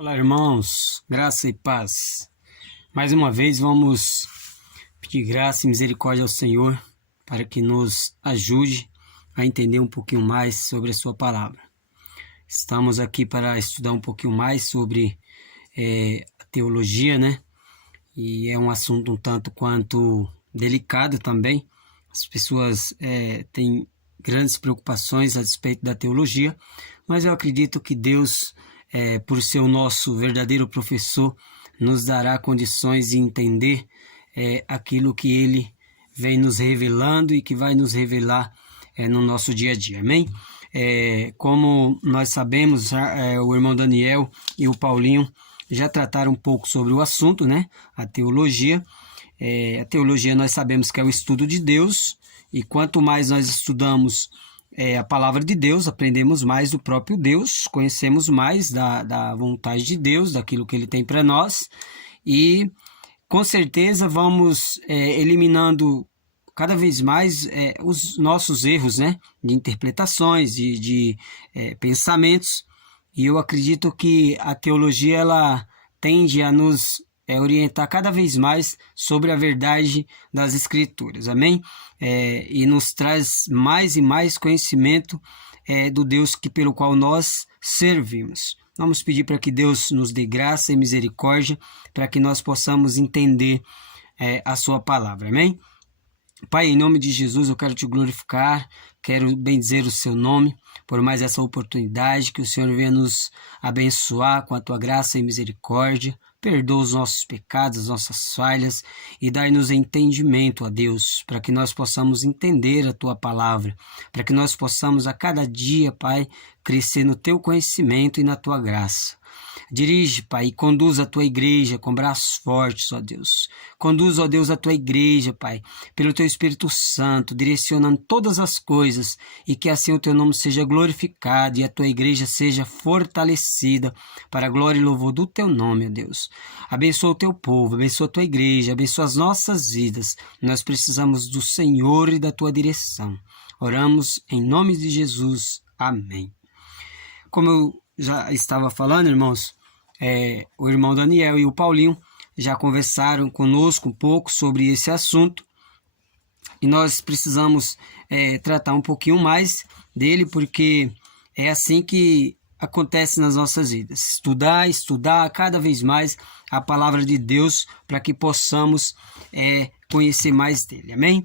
Olá, irmãos, graça e paz. Mais uma vez vamos pedir graça e misericórdia ao Senhor para que nos ajude a entender um pouquinho mais sobre a sua palavra. Estamos aqui para estudar um pouquinho mais sobre a teologia, né? E é um assunto um tanto quanto delicado também. As pessoas têm grandes preocupações a respeito da teologia, mas eu acredito que Deus, por ser o nosso verdadeiro professor, nos dará condições de entender aquilo que Ele vem nos revelando e que vai nos revelar no nosso dia a dia, amém? Como nós sabemos, o irmão Daniel e o Paulinho já trataram um pouco sobre o assunto, né? A teologia. A teologia nós sabemos que é o estudo de Deus, e quanto mais nós estudamos a palavra de Deus, aprendemos mais do próprio Deus, conhecemos mais da vontade de Deus, daquilo que Ele tem para nós, e com certeza vamos eliminando cada vez mais os nossos erros, né, de interpretações, de pensamentos, e eu acredito que a teologia ela tende a nos orientar cada vez mais sobre a verdade das Escrituras, amém? E nos traz mais e mais conhecimento do Deus pelo qual nós servimos. Vamos pedir para que Deus nos dê graça e misericórdia para que nós possamos entender a sua palavra, amém? Pai, em nome de Jesus eu quero te glorificar, quero bendizer o seu nome por mais essa oportunidade, que o Senhor venha nos abençoar com a tua graça e misericórdia. Perdoa os nossos pecados, as nossas falhas e dai-nos entendimento, ó Deus, para que nós possamos entender a Tua palavra, para que nós possamos a cada dia, Pai, crescer no Teu conhecimento e na Tua graça. Dirige, Pai, e conduz a Tua igreja com braços fortes, ó Deus. Conduz, ó Deus, a Tua igreja, Pai, pelo Teu Espírito Santo, direcionando todas as coisas, e que assim o Teu nome seja glorificado e a Tua igreja seja fortalecida para a glória e louvor do Teu nome, ó Deus. Abençoa o Teu povo, abençoa a Tua igreja, abençoa as nossas vidas. Nós precisamos do Senhor e da Tua direção. Oramos em nome de Jesus. Amém. Como eu já estava falando, irmãos, o irmão Daniel e o Paulinho já conversaram conosco um pouco sobre esse assunto, e nós precisamos tratar um pouquinho mais dele, porque é assim que acontece nas nossas vidas. Estudar cada vez mais a palavra de Deus, para que possamos conhecer mais dele, amém?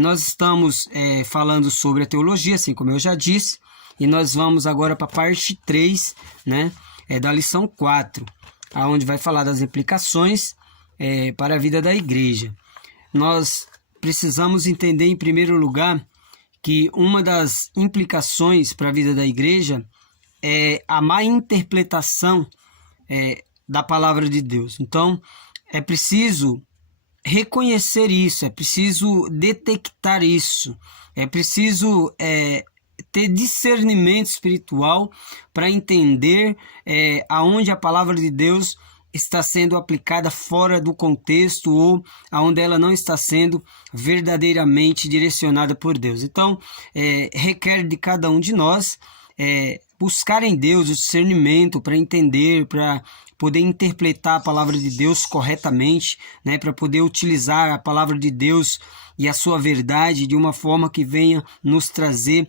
Nós estamos falando sobre a teologia, assim como eu já disse, e nós vamos agora para a parte 3, né, da lição 4, onde vai falar das implicações para a vida da igreja. Nós precisamos entender, em primeiro lugar, que uma das implicações para a vida da igreja é a má interpretação da palavra de Deus. Então, é preciso reconhecer isso, é preciso detectar isso, é preciso ter discernimento espiritual para entender aonde a palavra de Deus está sendo aplicada fora do contexto, ou aonde ela não está sendo verdadeiramente direcionada por Deus. Então, requer de cada um de nós buscar em Deus o discernimento para entender, para poder interpretar a palavra de Deus corretamente, né, para poder utilizar a palavra de Deus e a sua verdade de uma forma que venha nos trazer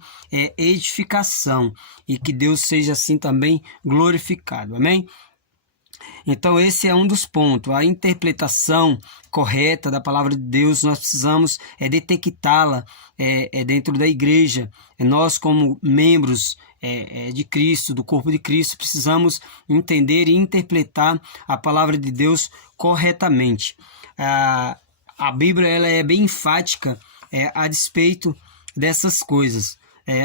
edificação, e que Deus seja assim também glorificado, amém? Então esse é um dos pontos, a interpretação correta da palavra de Deus. Nós precisamos detectá-la dentro da igreja. Nós, como membros de Cristo, do corpo de Cristo, precisamos entender e interpretar a palavra de Deus corretamente. A Bíblia ela é bem enfática a despeito dessas coisas.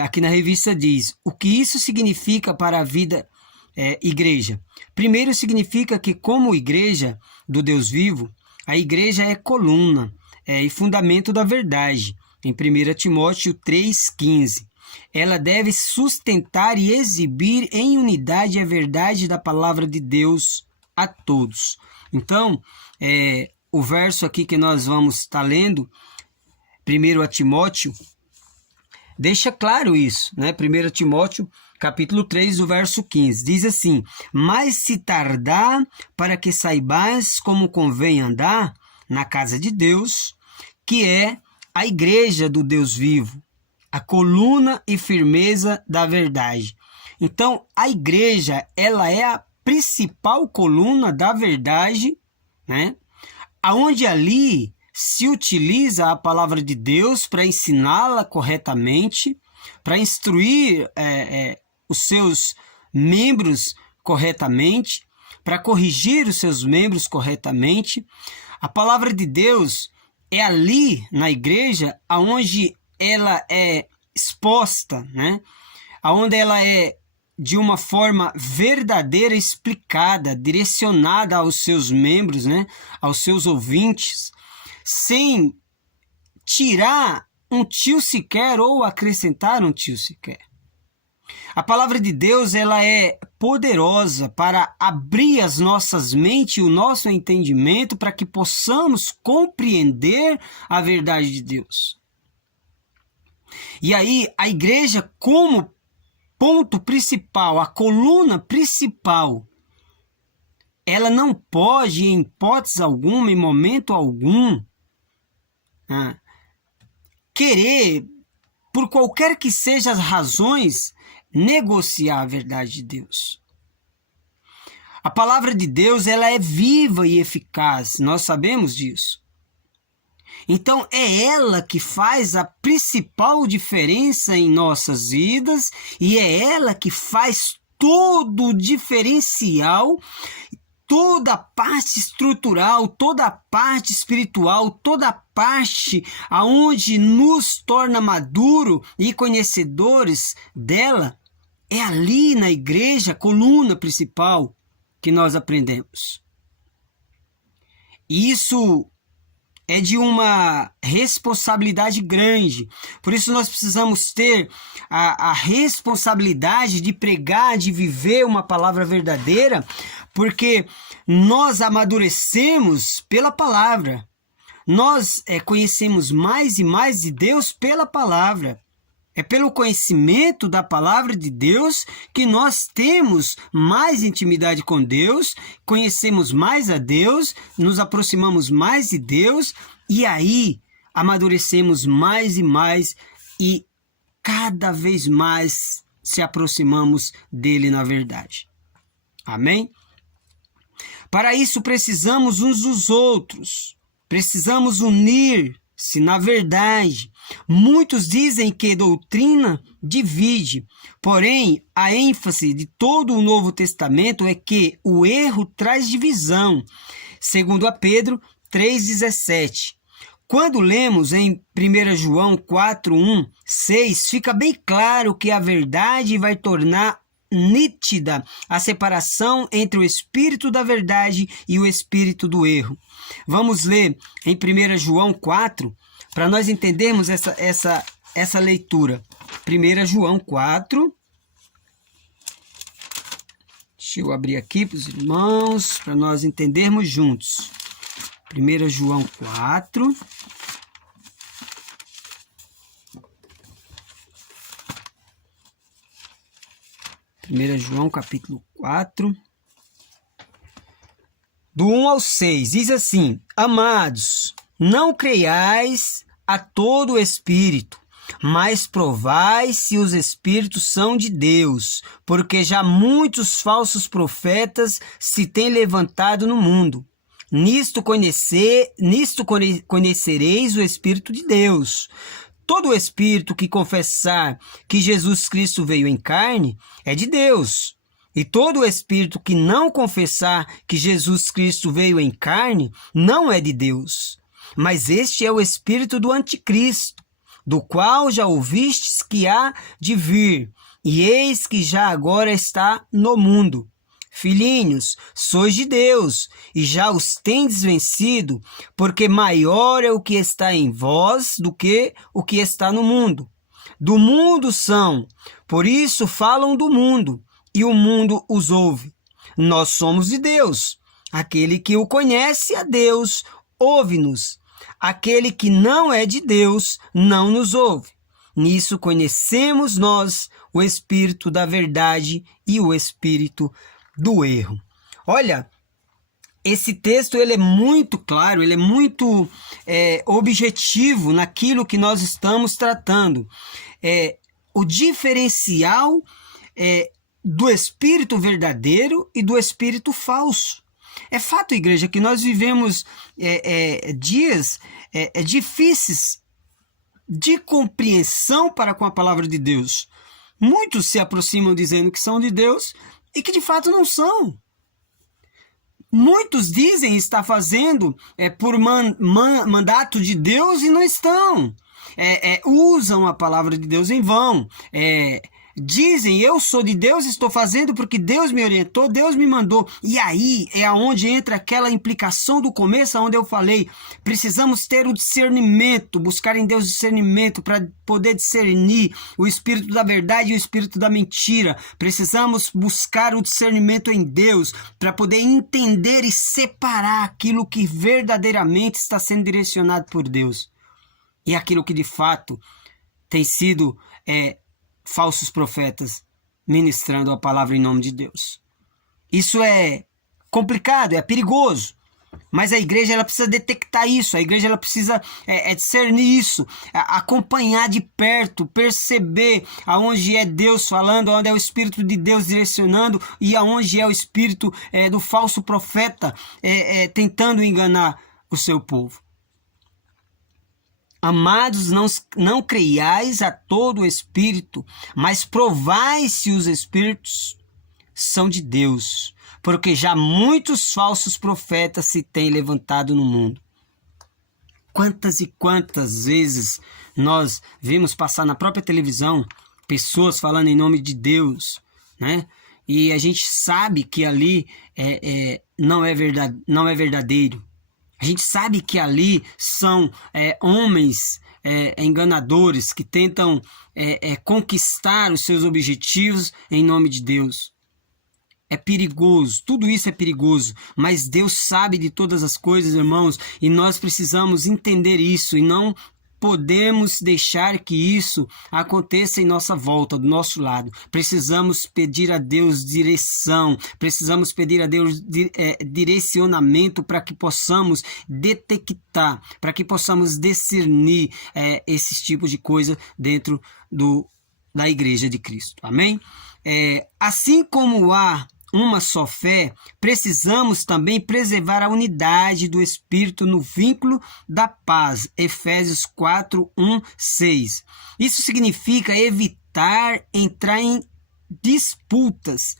Aqui na revista diz: o que isso significa para a vida igreja? Primeiro, significa que, como igreja do Deus vivo, a igreja é coluna e fundamento da verdade. Em 1 Timóteo 3,15, ela deve sustentar e exibir em unidade a verdade da palavra de Deus a todos. Então, o verso aqui que nós vamos estar lendo, 1 Timóteo, deixa claro isso, né? 1 Timóteo capítulo 3, o verso 15. Diz assim: mas se tardar, para que saibais como convém andar na casa de Deus, que é a igreja do Deus vivo, a coluna e firmeza da verdade. Então, a igreja, ela é a principal coluna da verdade, né? Aonde ali se utiliza a palavra de Deus para ensiná-la corretamente, para instruir os seus membros corretamente, para corrigir os seus membros corretamente. A palavra de Deus é ali na igreja aonde ela é exposta, né? Aonde ela é de uma forma verdadeira, explicada, direcionada aos seus membros, né? Aos seus ouvintes, sem tirar um tio sequer ou acrescentar um tio sequer. A palavra de Deus, ela é poderosa para abrir as nossas mentes e o nosso entendimento para que possamos compreender a verdade de Deus. E aí, a igreja, como ponto principal, a coluna principal, ela não pode, em hipótese alguma, em momento algum, querer, por qualquer que sejam as razões, negociar a verdade de Deus. A palavra de Deus, ela é viva e eficaz, nós sabemos disso. Então, é ela que faz a principal diferença em nossas vidas e é ela que faz todo o diferencial, toda a parte estrutural, toda a parte espiritual, toda a parte aonde nos torna maduro e conhecedores dela. É ali na igreja, coluna principal, que nós aprendemos. E isso é de uma responsabilidade grande. Por isso nós precisamos ter a responsabilidade de pregar, de viver uma palavra verdadeira, porque nós amadurecemos pela palavra. Nós conhecemos mais e mais de Deus pela palavra. É pelo conhecimento da palavra de Deus que nós temos mais intimidade com Deus, conhecemos mais a Deus, nos aproximamos mais de Deus e aí amadurecemos mais e mais e cada vez mais se aproximamos dele na verdade. Amém? Para isso precisamos uns dos outros, precisamos unir-se na verdade. Muitos dizem que doutrina divide, porém a ênfase de todo o Novo Testamento é que o erro traz divisão, segundo a Pedro 3,17. Quando lemos em 1 João 4:1, 6, fica bem claro que a verdade vai tornar nítida a separação entre o espírito da verdade e o espírito do erro. Vamos ler em 1 João 4, para nós entendermos essa leitura. 1 João 4. Deixa eu abrir aqui para os irmãos, para nós entendermos juntos. 1 João 4. João capítulo 4. Do 1 ao 6, diz assim: Amados, não creiais a todo espírito, mas provai se os espíritos são de Deus, porque já muitos falsos profetas se têm levantado no mundo. Nisto conhecereis o Espírito de Deus. Todo espírito que confessar que Jesus Cristo veio em carne é de Deus. E todo espírito que não confessar que Jesus Cristo veio em carne não é de Deus. Mas este é o espírito do anticristo, do qual já ouvistes que há de vir, e eis que já agora está no mundo. Filhinhos, sois de Deus, e já os tendes vencido, porque maior é o que está em vós do que o que está no mundo. Do mundo são, por isso falam do mundo, e o mundo os ouve. Nós somos de Deus. Aquele que o conhece a Deus, ouve-nos. Aquele que não é de Deus, não nos ouve. Nisso conhecemos nós o espírito da verdade e o espírito do erro. Olha, esse texto ele é muito claro, ele é muito objetivo naquilo que nós estamos tratando. O diferencial do espírito verdadeiro e do espírito falso. É fato, igreja, que nós vivemos dias difíceis de compreensão para com a palavra de Deus. Muitos se aproximam dizendo que são de Deus e que de fato não são. Muitos dizem estar fazendo por mandato de Deus e não estão. Usam a palavra de Deus em vão. Dizem, eu sou de Deus, estou fazendo porque Deus me orientou, Deus me mandou. E aí é aonde entra aquela implicação do começo, onde eu falei, precisamos ter o discernimento, buscar em Deus discernimento para poder discernir o espírito da verdade e o espírito da mentira. Precisamos buscar o discernimento em Deus para poder entender e separar aquilo que verdadeiramente está sendo direcionado por Deus e aquilo que de fato tem sido falsos profetas ministrando a palavra em nome de Deus. Isso é complicado, é perigoso, mas a igreja ela precisa detectar isso, a igreja ela precisa discernir isso, acompanhar de perto, perceber aonde é Deus falando, aonde é o Espírito de Deus direcionando e aonde é o espírito do falso profeta tentando enganar o seu povo. Amados, não creiais a todo o espírito, mas provai se os espíritos são de Deus, porque já muitos falsos profetas se têm levantado no mundo. Quantas e quantas vezes nós vimos passar na própria televisão pessoas falando em nome de Deus, né? E a gente sabe que ali não é verdadeiro. A gente sabe que ali são homens enganadores que tentam conquistar os seus objetivos em nome de Deus. É perigoso, tudo isso é perigoso, mas Deus sabe de todas as coisas, irmãos, e nós precisamos entender isso e não podemos deixar que isso aconteça em nossa volta, do nosso lado. Precisamos pedir a Deus direção, precisamos pedir a Deus direcionamento para que possamos detectar, para que possamos discernir esses tipos de coisa dentro da Igreja de Cristo. Amém? Assim como há uma só fé, precisamos também preservar a unidade do Espírito no vínculo da paz. Efésios 4, 1, 6. Isso significa evitar entrar em disputas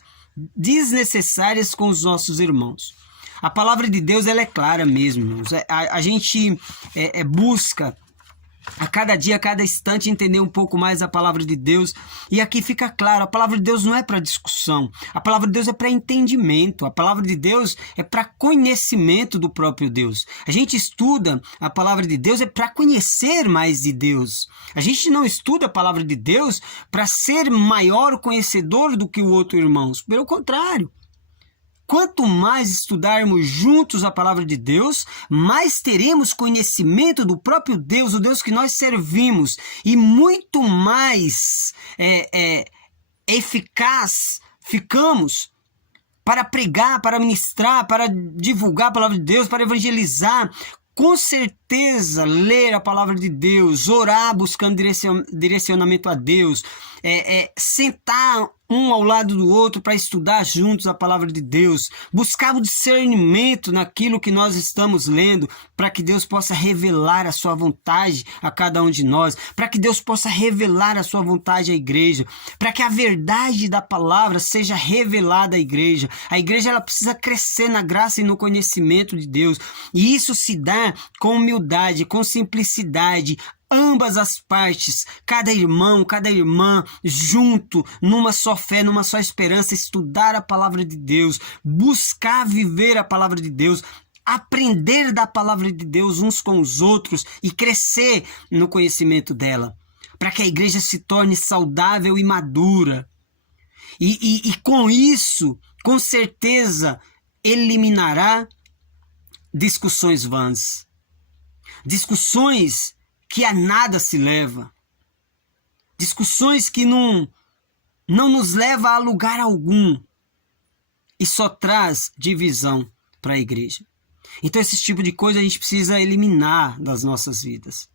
desnecessárias com os nossos irmãos. A palavra de Deus ela é clara mesmo, irmãos. A gente busca a cada dia, a cada instante, entender um pouco mais a palavra de Deus. E aqui fica claro, a palavra de Deus não é para discussão. A palavra de Deus é para entendimento. A palavra de Deus é para conhecimento do próprio Deus. A gente estuda a palavra de Deus para conhecer mais de Deus. A gente não estuda a palavra de Deus para ser maior conhecedor do que o outro, irmãos. Pelo contrário. Quanto mais estudarmos juntos a palavra de Deus, mais teremos conhecimento do próprio Deus, o Deus que nós servimos, e muito mais eficaz ficamos para pregar, para ministrar, para divulgar a palavra de Deus, para evangelizar. Com certeza, ler a palavra de Deus, orar buscando direcionamento a Deus, sentar um ao lado do outro para estudar juntos a palavra de Deus, buscar o discernimento naquilo que nós estamos lendo, para que Deus possa revelar a sua vontade a cada um de nós, para que Deus possa revelar a sua vontade à igreja, para que a verdade da palavra seja revelada à igreja. A igreja ela precisa crescer na graça e no conhecimento de Deus, e isso se dá com humildade, com simplicidade, ambas as partes, cada irmão, cada irmã, junto, numa só fé, numa só esperança, estudar a palavra de Deus, buscar viver a palavra de Deus, aprender da palavra de Deus uns com os outros e crescer no conhecimento dela, para que a igreja se torne saudável e madura. E com isso, com certeza, eliminará discussões vãs, discussões que a nada se leva. discussões que não nos leva a lugar algum e só traz divisão para a igreja. Então esse tipo de coisa a gente precisa eliminar das nossas vidas.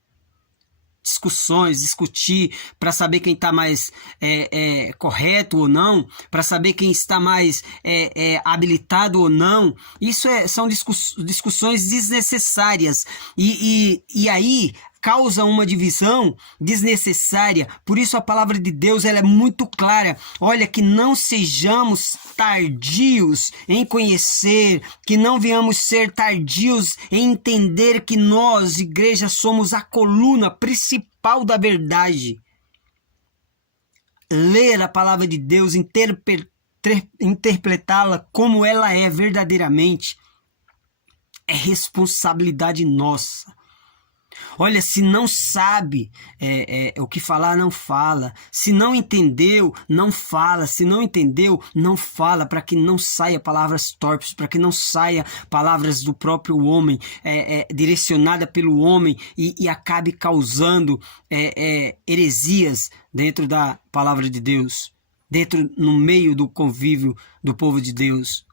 Discussões, discutir para saber quem está mais correto ou não, para saber quem está mais habilitado ou não. Isso são discussões desnecessárias e aí causa uma divisão desnecessária. Por isso a palavra de Deus ela é muito clara. Olha, que não sejamos tardios em conhecer, que não venhamos ser tardios em entender que nós, igreja, somos a coluna principal da verdade. Ler a palavra de Deus, interpretá-la como ela é verdadeiramente, é responsabilidade nossa. Olha, se não sabe o que falar, não fala. Se não entendeu, não fala. Se não entendeu, não fala, para que não saia palavras torpes, para que não saia palavras do próprio homem, direcionada pelo homem e acabe causando heresias dentro da palavra de Deus, no meio do convívio do povo de Deus.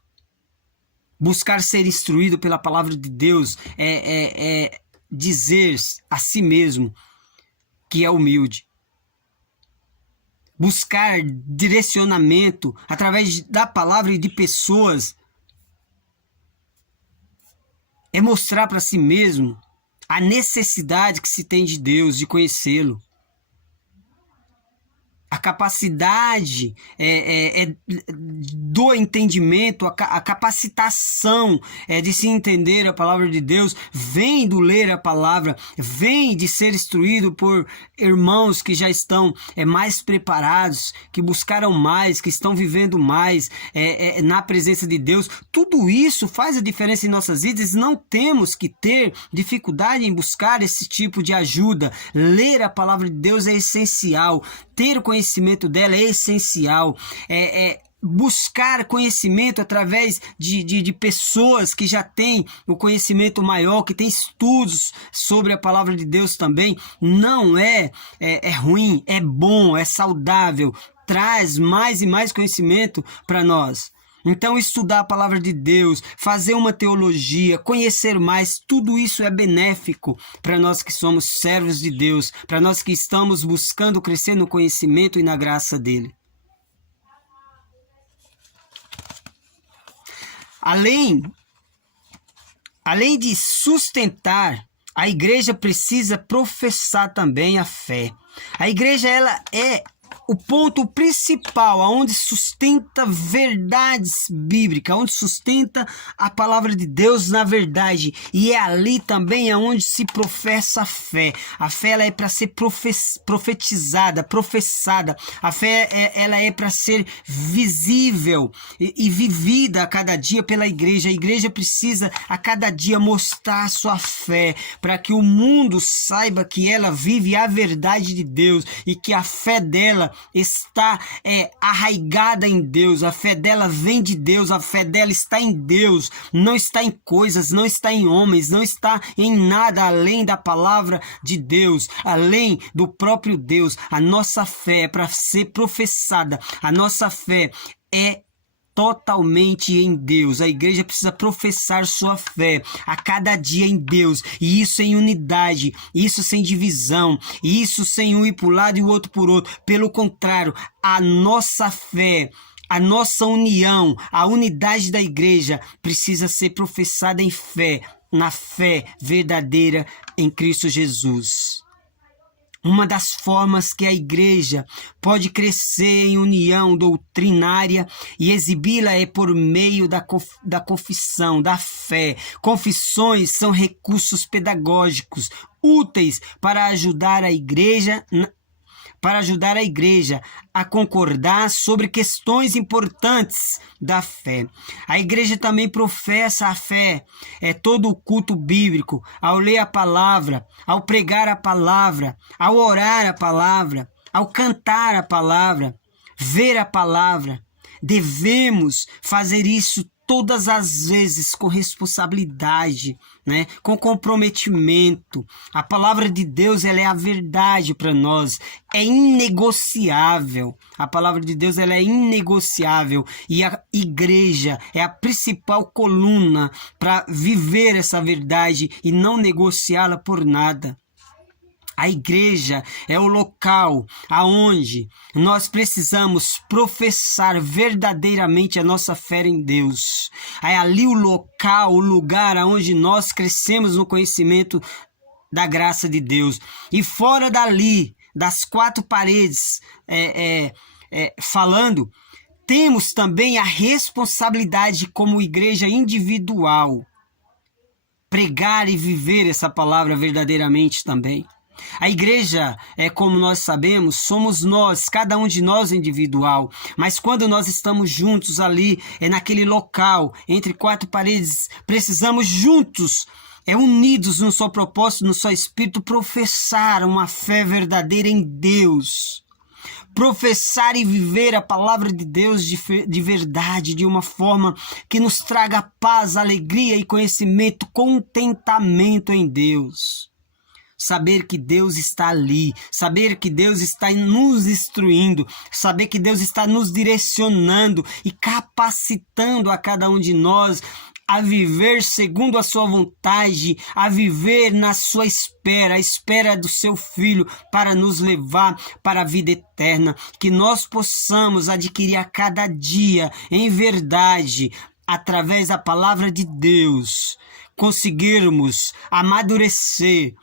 Buscar ser instruído pela palavra de Deus dizer a si mesmo que é humilde. Buscar direcionamento através da palavra e de pessoas é mostrar para si mesmo a necessidade que se tem de Deus, de conhecê-lo. A capacidade do entendimento, a capacitação de se entender a palavra de Deus vem do ler a palavra, vem de ser instruído por irmãos que já estão mais preparados, que buscaram mais, que estão vivendo mais na presença de Deus. Tudo isso faz a diferença em nossas vidas. Não temos que ter dificuldade em buscar esse tipo de ajuda. Ler a palavra de Deus é essencial. Ter o conhecimento dela é essencial. Buscar conhecimento através de pessoas que já têm o conhecimento maior, que têm estudos sobre a palavra de Deus também, não é ruim, é bom, é saudável, traz mais e mais conhecimento para nós. Então, estudar a palavra de Deus, fazer uma teologia, conhecer mais, tudo isso é benéfico para nós que somos servos de Deus, para nós que estamos buscando crescer no conhecimento e na graça dele. Além de sustentar, a igreja precisa professar também a fé. A igreja ela é o ponto principal, aonde sustenta verdades bíblicas, onde sustenta a palavra de Deus na verdade, e é ali também aonde se professa a fé. A fé ela é para ser profetizada, professada. A fé ela é para ser visível e vivida a cada dia pela igreja. A igreja precisa a cada dia mostrar a sua fé, para que o mundo saiba que ela vive a verdade de Deus e que a fé dela está arraigada em Deus. A fé dela vem de Deus, a fé dela está em Deus, não está em coisas, não está em homens, não está em nada além da palavra de Deus, além do próprio Deus. A nossa fé é para ser professada, a nossa fé é totalmente em Deus. A igreja precisa professar sua fé a cada dia em Deus, e isso em unidade, isso sem divisão, isso sem um ir para um lado e o outro por outro. Pelo contrário, a nossa fé, a nossa união, a unidade da igreja precisa ser professada em fé, na fé verdadeira em Cristo Jesus. Uma das formas que a igreja pode crescer em união doutrinária e exibi-la é por meio da confissão, da fé. Confissões são recursos pedagógicos úteis para ajudar a igreja a concordar sobre questões importantes da fé. A igreja também professa a fé, todo o culto bíblico, ao ler a palavra, ao pregar a palavra, ao orar a palavra, ao cantar a palavra, ver a palavra. Devemos fazer isso todas as vezes com responsabilidade, né? Com comprometimento. A palavra de Deus, ela é a verdade para nós, é inegociável. A palavra de Deus, ela é inegociável, e a igreja é a principal coluna para viver essa verdade e não negociá-la por nada. A igreja é o local aonde nós precisamos professar verdadeiramente a nossa fé em Deus. É ali o local, o lugar aonde nós crescemos no conhecimento da graça de Deus. E fora dali, das quatro paredes, falando, temos também a responsabilidade como igreja individual, pregar e viver essa palavra verdadeiramente também. A igreja, como nós sabemos, somos nós, cada um de nós individual, mas quando nós estamos juntos ali, naquele local, entre quatro paredes, precisamos juntos, unidos no só propósito, no só espírito, professar uma fé verdadeira em Deus. Professar e viver a palavra de Deus de verdade, de uma forma que nos traga paz, alegria e conhecimento, contentamento em Deus. Saber que Deus está ali, saber que Deus está nos instruindo, saber que Deus está nos direcionando e capacitando a cada um de nós a viver segundo a sua vontade, a viver na sua espera, a espera do seu Filho para nos levar para a vida eterna. Que nós possamos adquirir a cada dia, em verdade, através da palavra de Deus, conseguirmos amadurecer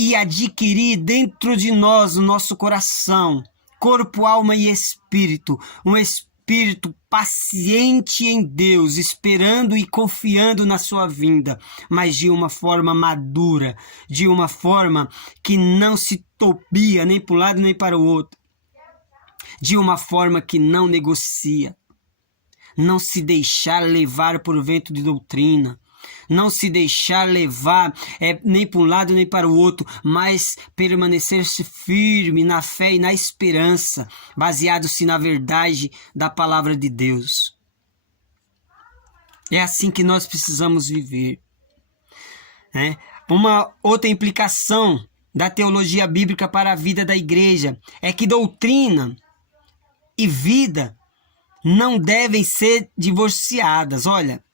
e adquirir dentro de nós, o nosso coração, corpo, alma e espírito, um espírito paciente em Deus, esperando e confiando na sua vinda, mas de uma forma madura, de uma forma que não se tobia nem para um lado nem para o outro, de uma forma que não negocia, não se deixar levar por vento de doutrina, não se deixar levar nem para um lado nem para o outro, mas permanecer-se firme na fé e na esperança, baseado-se na verdade da palavra de Deus. É assim que nós precisamos viver. Uma outra implicação da teologia bíblica para a vida da igreja é que doutrina e vida não devem ser divorciadas. Olha,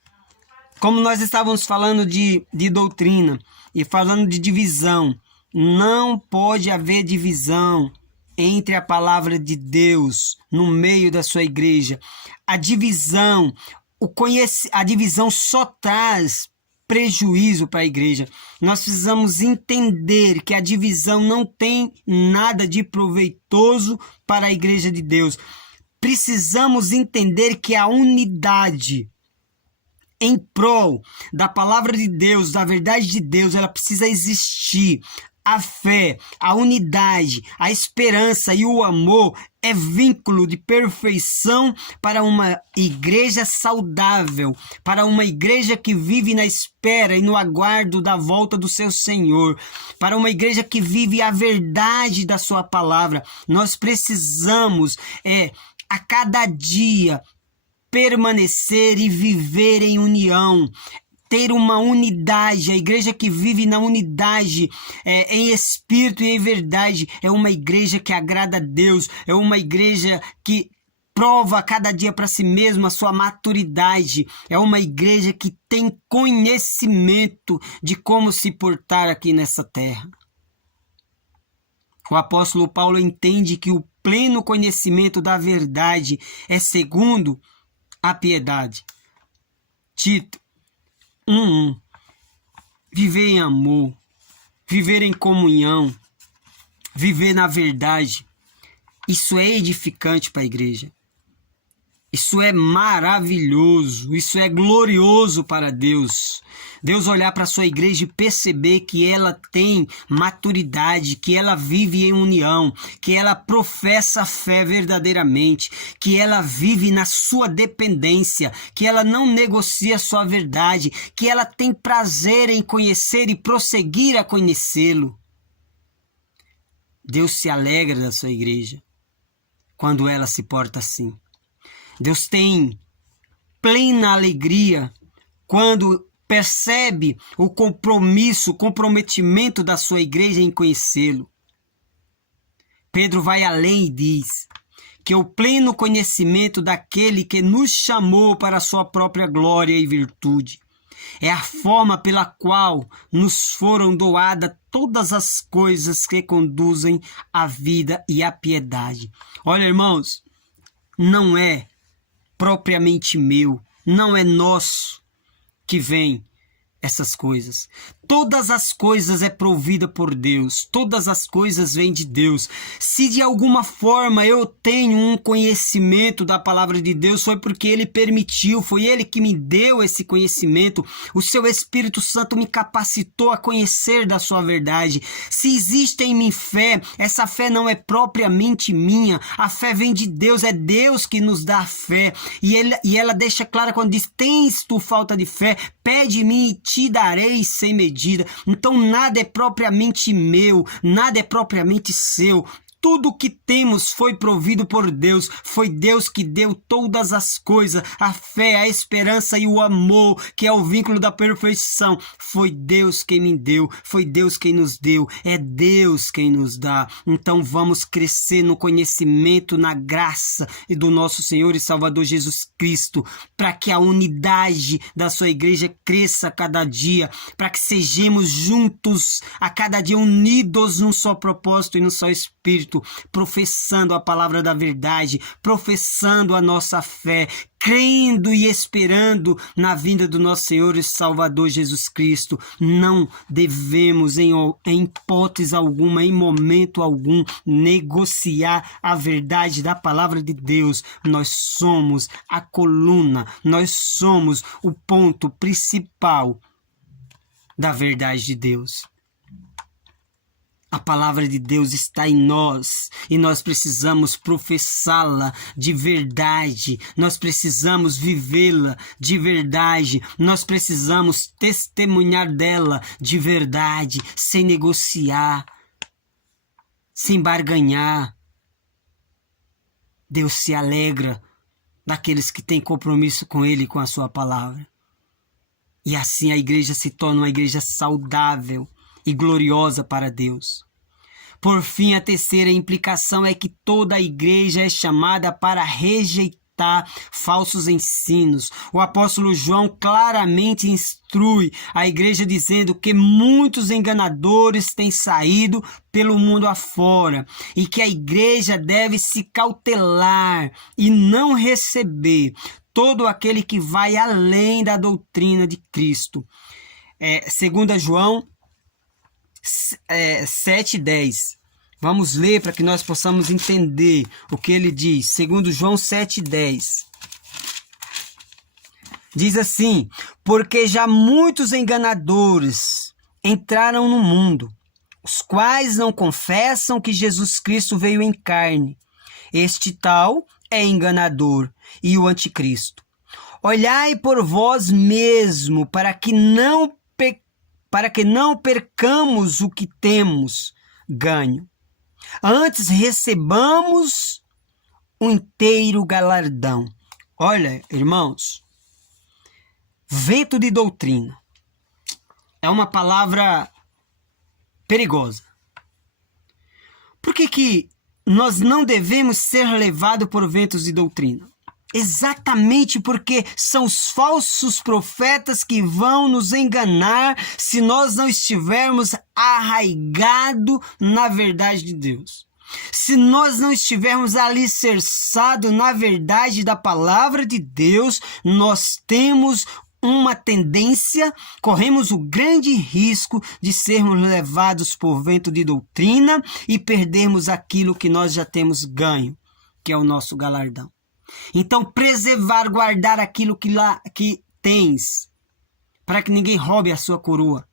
como nós estávamos falando de doutrina e falando de divisão, não pode haver divisão entre a palavra de Deus no meio da sua igreja. A divisão só traz prejuízo para a igreja. Nós precisamos entender que a divisão não tem nada de proveitoso para a igreja de Deus. Precisamos entender que a unidade em prol da palavra de Deus, da verdade de Deus, ela precisa existir. A fé, a unidade, a esperança e o amor é vínculo de perfeição para uma igreja saudável, para uma igreja que vive na espera e no aguardo da volta do seu Senhor, para uma igreja que vive a verdade da sua palavra. Nós precisamos, a cada dia, permanecer e viver em união, ter uma unidade. A igreja que vive na unidade, em espírito e em verdade, é uma igreja que agrada a Deus, é uma igreja que prova a cada dia para si mesma a sua maturidade, é uma igreja que tem conhecimento de como se portar aqui nessa terra. O apóstolo Paulo entende que o pleno conhecimento da verdade é segundo a piedade. Tito 1:1. Viver em amor, viver em comunhão, viver na verdade. Isso é edificante para a igreja. Isso é maravilhoso, isso é glorioso para Deus. Deus olhar para a sua igreja e perceber que ela tem maturidade, que ela vive em união, que ela professa a fé verdadeiramente, que ela vive na sua dependência, que ela não negocia a sua verdade, que ela tem prazer em conhecer e prosseguir a conhecê-lo. Deus se alegra da sua igreja quando ela se porta assim. Deus tem plena alegria quando percebe o compromisso, o comprometimento da sua igreja em conhecê-lo. Pedro vai além e diz que o pleno conhecimento daquele que nos chamou para a sua própria glória e virtude é a forma pela qual nos foram doadas todas as coisas que conduzem à vida e à piedade. Olha, irmãos, não é propriamente meu, não é nosso que vem essas coisas. Todas as coisas é provida por Deus. Todas as coisas vêm de Deus. Se de alguma forma eu tenho um conhecimento da palavra de Deus, foi porque Ele permitiu, foi Ele que me deu esse conhecimento. O seu Espírito Santo me capacitou a conhecer da sua verdade. Se existe em mim fé, essa fé não é propriamente minha. A fé vem de Deus, é Deus que nos dá a fé. E ela deixa clara quando diz: tens tu falta de fé, pede-me e te darei sem medida. Então nada é propriamente meu, nada é propriamente seu. Tudo o que temos foi provido por Deus. Foi Deus que deu todas as coisas. A fé, a esperança e o amor, que é o vínculo da perfeição. Foi Deus quem me deu. Foi Deus quem nos deu. É Deus quem nos dá. Então vamos crescer no conhecimento, na graça do nosso Senhor e Salvador Jesus Cristo, para que a unidade da sua igreja cresça a cada dia, para que sejamos juntos a cada dia, unidos num só propósito e num só Espírito, professando a palavra da verdade, professando a nossa fé, crendo e esperando na vinda do nosso Senhor e Salvador Jesus Cristo. Não devemos, em hipótese alguma, em momento algum, negociar a verdade da palavra de Deus. Nós somos a coluna, nós somos o ponto principal da verdade de Deus. A palavra de Deus está em nós e nós precisamos professá-la de verdade, nós precisamos vivê-la de verdade, nós precisamos testemunhar dela de verdade, sem negociar, sem barganhar. Deus se alegra daqueles que têm compromisso com Ele e com a sua palavra. E assim a igreja se torna uma igreja saudável e gloriosa para Deus. Por fim, a terceira implicação é que toda a igreja é chamada para rejeitar falsos ensinos. O apóstolo João claramente instrui a igreja dizendo que muitos enganadores têm saído pelo mundo afora e que a igreja deve se cautelar e não receber todo aquele que vai além da doutrina de Cristo. 2 João 7:10. Vamos ler para que nós possamos entender o que ele diz. 2 João 7:10. Diz assim: porque já muitos enganadores entraram no mundo, os quais não confessam que Jesus Cristo veio em carne. Este tal é enganador e o anticristo. Olhai por vós mesmo, para que não percamos o que temos ganho. Antes recebamos um inteiro galardão. Olha, irmãos, vento de doutrina é uma palavra perigosa. Por que nós não devemos ser levados por ventos de doutrina? Exatamente porque são os falsos profetas que vão nos enganar se nós não estivermos arraigados na verdade de Deus. Se nós não estivermos alicerçados na verdade da palavra de Deus, nós temos uma tendência, corremos o grande risco de sermos levados por vento de doutrina e perdermos aquilo que nós já temos ganho, que é o nosso galardão. Então, preservar, guardar aquilo que tens, para que ninguém roube a sua coroa.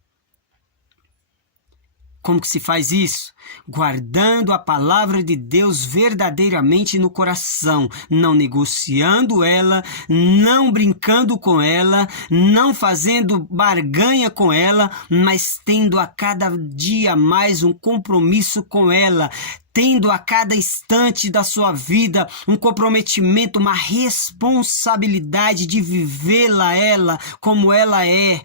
Como que se faz isso? Guardando a palavra de Deus verdadeiramente no coração, não negociando ela, não brincando com ela, não fazendo barganha com ela, mas tendo a cada dia mais um compromisso com ela, tendo a cada instante da sua vida um comprometimento, uma responsabilidade de vivê-la ela como ela é.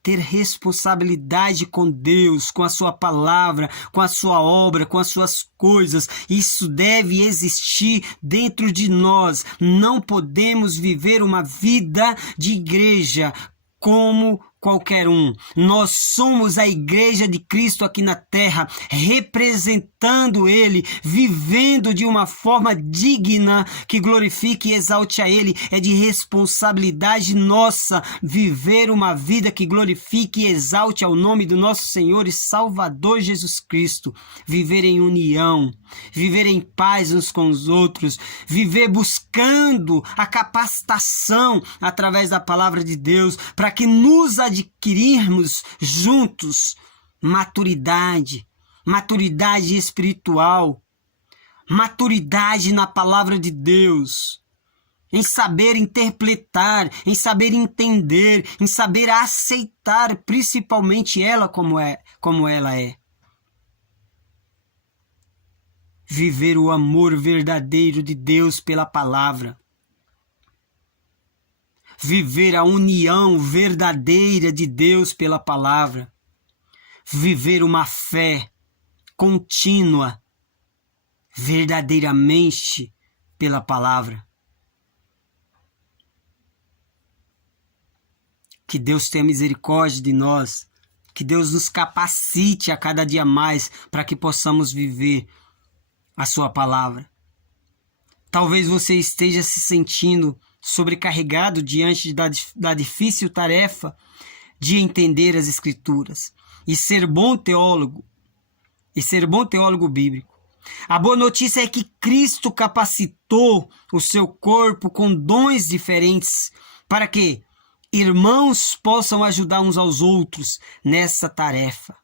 Ter responsabilidade com Deus, com a sua palavra, com a sua obra, com as suas coisas. Isso deve existir dentro de nós. Não podemos viver uma vida de igreja como qualquer um. Nós somos a igreja de Cristo aqui na terra, representando Ele, vivendo de uma forma digna que glorifique e exalte a Ele. É de responsabilidade nossa viver uma vida que glorifique e exalte ao nome do nosso Senhor e Salvador Jesus Cristo. Viver em união, viver em paz uns com os outros, viver buscando a capacitação através da palavra de Deus, para que nos adquirirmos juntos maturidade espiritual, maturidade na palavra de Deus, em saber interpretar, em saber entender, em saber aceitar principalmente ela como ela é. Viver o amor verdadeiro de Deus pela palavra. Viver a união verdadeira de Deus pela palavra. Viver uma fé contínua, verdadeiramente pela palavra. Que Deus tenha misericórdia de nós, que Deus nos capacite a cada dia mais para que possamos viver a sua palavra. Talvez você esteja se sentindo sobrecarregado diante da difícil tarefa de entender as Escrituras e ser bom teólogo bíblico. A boa notícia é que Cristo capacitou o seu corpo com dons diferentes para que irmãos possam ajudar uns aos outros nessa tarefa.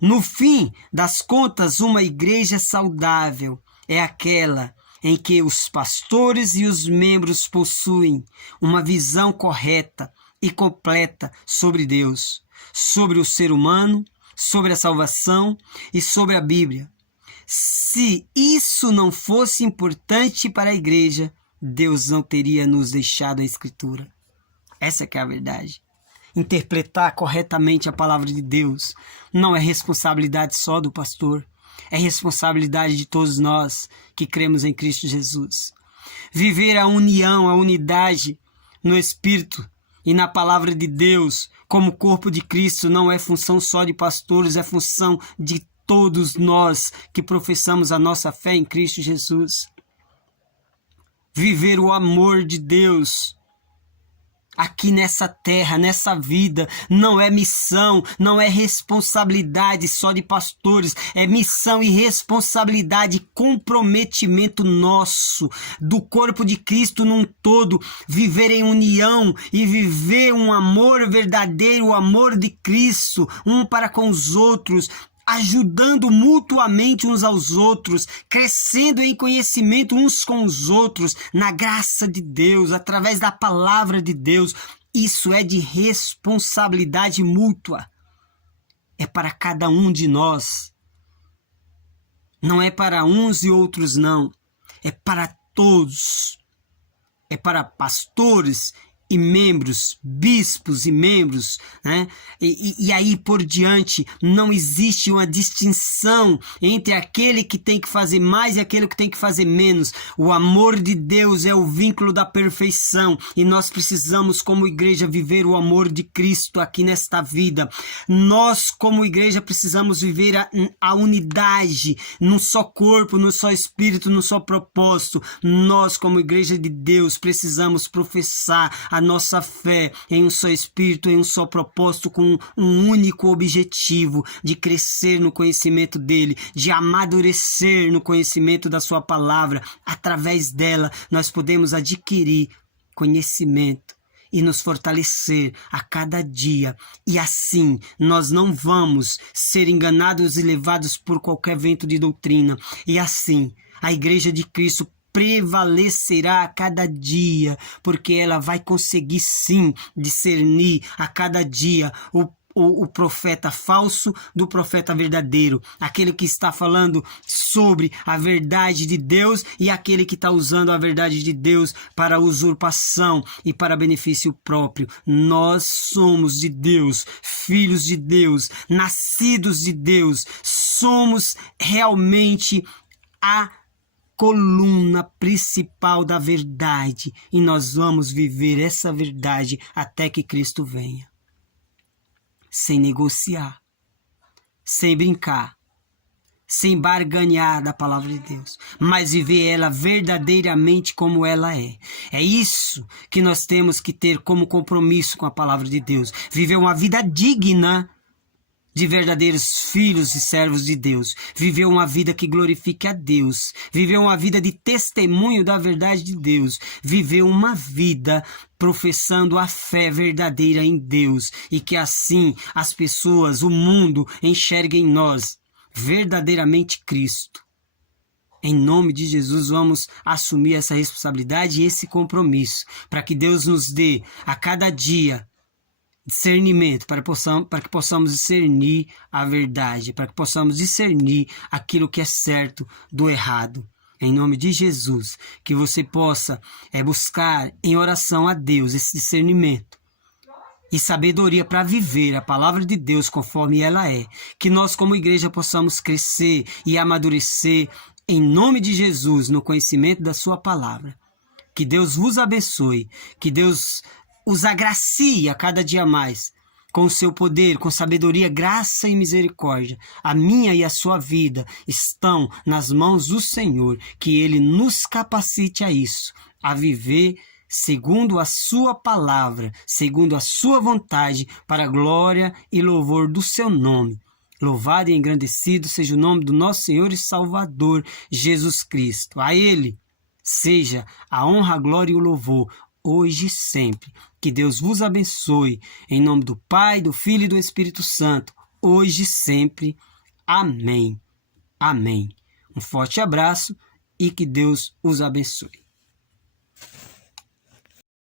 No fim das contas, uma igreja saudável é aquela em que os pastores e os membros possuem uma visão correta e completa sobre Deus, sobre o ser humano, sobre a salvação e sobre a Bíblia. Se isso não fosse importante para a igreja, Deus não teria nos deixado a Escritura. Essa que é a verdade. Interpretar corretamente a palavra de Deus não é responsabilidade só do pastor, é responsabilidade de todos nós que cremos em Cristo Jesus. Viver a união, a unidade no Espírito e na palavra de Deus como corpo de Cristo não é função só de pastores, é função de todos nós que professamos a nossa fé em Cristo Jesus. Viver o amor de Deus aqui nessa terra, nessa vida, não é missão, não é responsabilidade só de pastores, é missão e responsabilidade, comprometimento nosso, do corpo de Cristo num todo, viver em união e viver um amor verdadeiro, o amor de Cristo, um para com os outros, ajudando mutuamente uns aos outros, crescendo em conhecimento uns com os outros, na graça de Deus, através da palavra de Deus. Isso é de responsabilidade mútua. É para cada um de nós. Não é para uns e outros não. É para todos. É para pastores e membros, bispos e membros, né? E aí por diante, não existe uma distinção entre aquele que tem que fazer mais e aquele que tem que fazer menos. O amor de Deus é o vínculo da perfeição e nós precisamos, como igreja, viver o amor de Cristo aqui nesta vida. Nós, como igreja, precisamos viver a unidade num só corpo, num só espírito, num só propósito. Nós, como igreja de Deus, precisamos professar a nossa fé em um só espírito, em um só propósito, com um único objetivo, de crescer no conhecimento dele, de amadurecer no conhecimento da sua palavra. Através dela nós podemos adquirir conhecimento e nos fortalecer a cada dia, e assim nós não vamos ser enganados e levados por qualquer vento de doutrina, e assim a igreja de Cristo prevalecerá a cada dia, porque ela vai conseguir sim discernir a cada dia o o profeta falso do profeta verdadeiro, aquele que está falando sobre a verdade de Deus e aquele que está usando a verdade de Deus para usurpação e para benefício próprio. Nós somos de Deus, filhos de Deus, nascidos de Deus, somos realmente a coluna principal da verdade e nós vamos viver essa verdade até que Cristo venha. Sem negociar, sem brincar, sem barganhar da palavra de Deus, mas viver ela verdadeiramente como ela é. É isso que nós temos que ter como compromisso com a palavra de Deus. Viver uma vida digna de verdadeiros filhos e servos de Deus. Viver uma vida que glorifique a Deus. Viver uma vida de testemunho da verdade de Deus. Viver uma vida professando a fé verdadeira em Deus. E que assim as pessoas, o mundo, enxerguem em nós verdadeiramente Cristo. Em nome de Jesus, vamos assumir essa responsabilidade e esse compromisso, para que Deus nos dê a cada dia discernimento, para que possamos discernir a verdade, para que possamos discernir aquilo que é certo do errado. Em nome de Jesus, que você possa buscar em oração a Deus esse discernimento e sabedoria para viver a palavra de Deus conforme ela é. Que nós como igreja possamos crescer e amadurecer em nome de Jesus no conhecimento da sua palavra. Que Deus vos abençoe, que Deus os agracie a cada dia mais com o seu poder, com sabedoria, graça e misericórdia. A minha e a sua vida estão nas mãos do Senhor, que Ele nos capacite a isso, a viver segundo a sua palavra, segundo a sua vontade, para a glória e louvor do seu nome. Louvado e engrandecido seja o nome do nosso Senhor e Salvador, Jesus Cristo. A Ele seja a honra, a glória e o louvor, hoje e sempre. Que Deus vos abençoe, em nome do Pai, do Filho e do Espírito Santo, hoje e sempre. Amém. Amém. Um forte abraço e que Deus os abençoe.